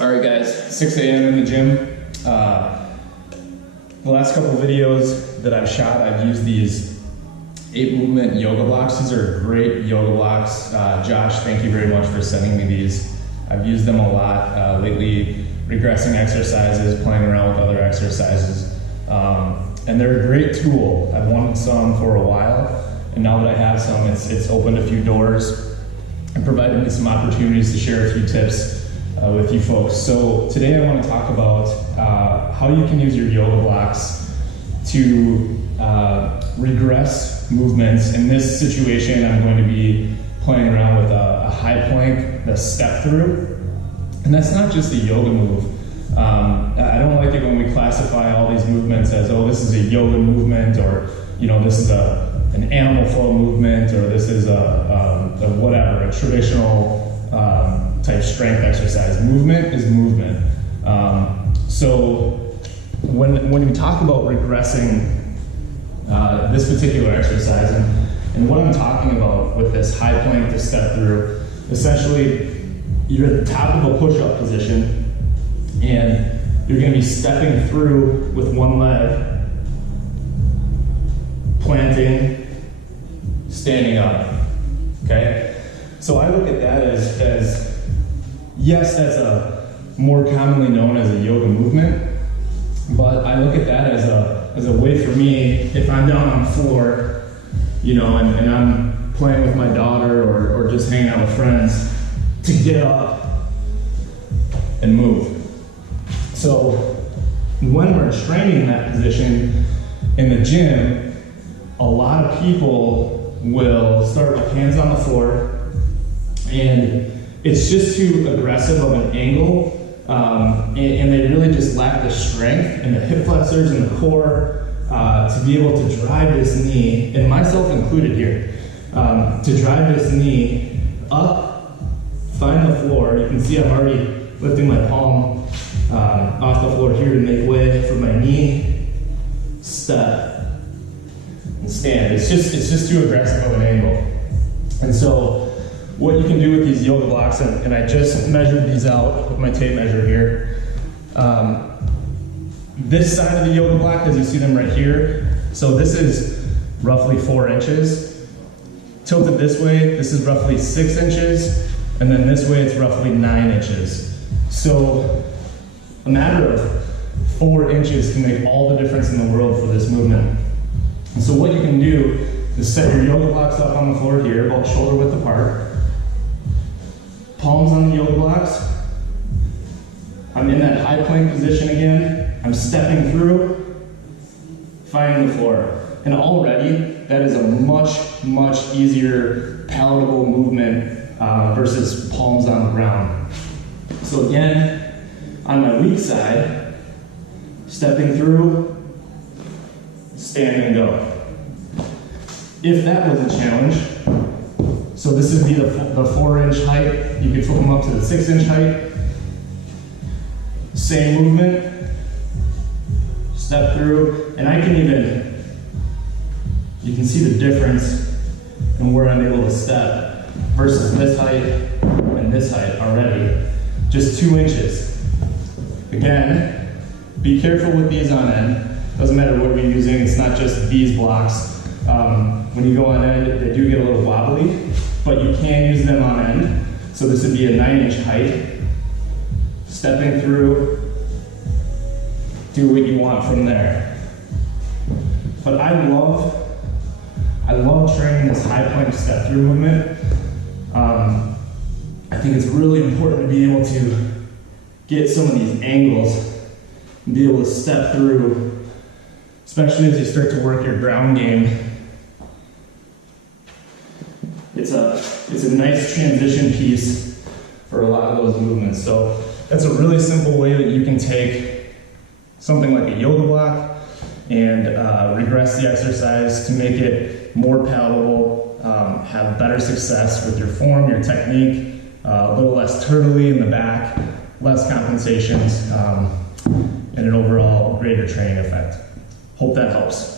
All right guys, 6 a.m. in the gym. The last couple videos that I've shot, I've used these Ape Movement yoga blocks. These are great yoga blocks. Josh, thank you very much for sending me these. I've used them a lot lately, regressing exercises, playing around with other exercises. And they're a great tool. I've wanted some for a while, and now that I have some, it's opened a few doors and provided me some opportunities to share a few tips with you folks. So today I want to talk about how you can use your yoga blocks to regress movements. In this situation, I'm going to be playing around with a high plank, the step through. And that's not just a yoga move. I don't like it when we classify all these movements as, oh, this is a yoga movement, or this is an animal flow movement, or this is a traditional type strength exercise. Movement is movement. So when you talk about regressing this particular exercise, and what I'm talking about with this high plank to step through, essentially you're at the top of a push-up position and you're going to be stepping through with one leg, planting, standing up. Okay? So I look at that as yes, that's a more commonly known as a yoga movement, but I look at that as a way for me, if I'm down on the floor, and I'm playing with my daughter or just hanging out with friends, to get up and move. So when we're training in that position in the gym, a lot of people will start with hands on the floor, and it's just too aggressive of an angle, and they really just lack the strength in the hip flexors and the core to be able to drive this knee, and myself included here, to drive this knee up, find the floor. You can see I'm already lifting my palm off the floor here to make way for my knee, step, and stand. It's just too aggressive of an angle. And so what you can do with these yoga blocks, and I just measured these out with my tape measure here. This side of the yoga block, as you see them right here, so this is roughly 4 inches. Tilted this way, this is roughly 6 inches, and then this way it's roughly 9 inches. So a matter of 4 inches can make all the difference in the world for this movement. And so what you can do is set your yoga blocks up on the floor here, about shoulder width apart. Palms on the yoga blocks. I'm in that high plank position again. I'm stepping through, finding the floor. And already, that is a much, much easier, palatable movement versus palms on the ground. So again, on my weak side, stepping through, stand and go. If that was a challenge, so this would be the 4-inch height. You could flip them up to the 6-inch height. Same movement, step through, and I can you can see the difference in where I'm able to step versus this height and this height already. Just 2 inches. Again, be careful with these on end. Doesn't matter what you're using, it's not just these blocks. When you go on end, they do get a little wobbly, but you can use them on end. So this would be a 9-inch height. Stepping through, do what you want from there. But I love training this high plank step through movement. I think it's really important to be able to get some of these angles and be able to step through, especially as you start to work your ground game. It's a nice transition piece for a lot of those movements. So that's a really simple way that you can take something like a yoga block and regress the exercise to make it more palatable, have better success with your form, your technique, a little less turtly in the back, less compensations, and an overall greater training effect. Hope that helps.